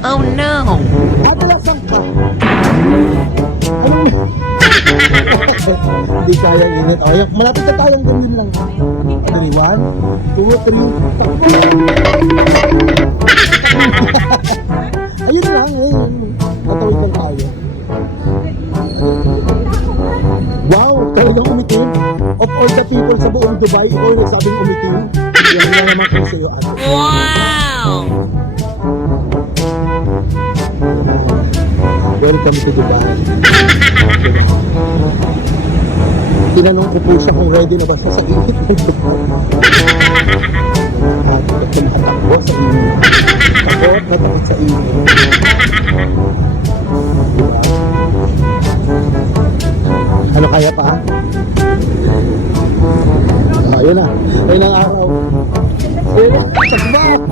Oh no! Adalasan ka. Anong... Hindi kayang init. O, yan. Malapit na tayong ganyan lang. 3, 1, 2, 3, takbo. Ayun lang, ayun. Tatawid lang tayo. Wow, talagang umitim. Of all the people sa buong Dubai, ikaw yung nagsabing umitim. Yan lang naman kung sa'yo, ate. Wow! Welcome to Dubai. Tinanong ko po siya kung ready na ba siya sa init ng Dubai. At tumatakbo sa init. Takot na takot sa init. Diba? Ano kaya pa? Ayun na. Ayun ang araw. Ayun na. Takbo!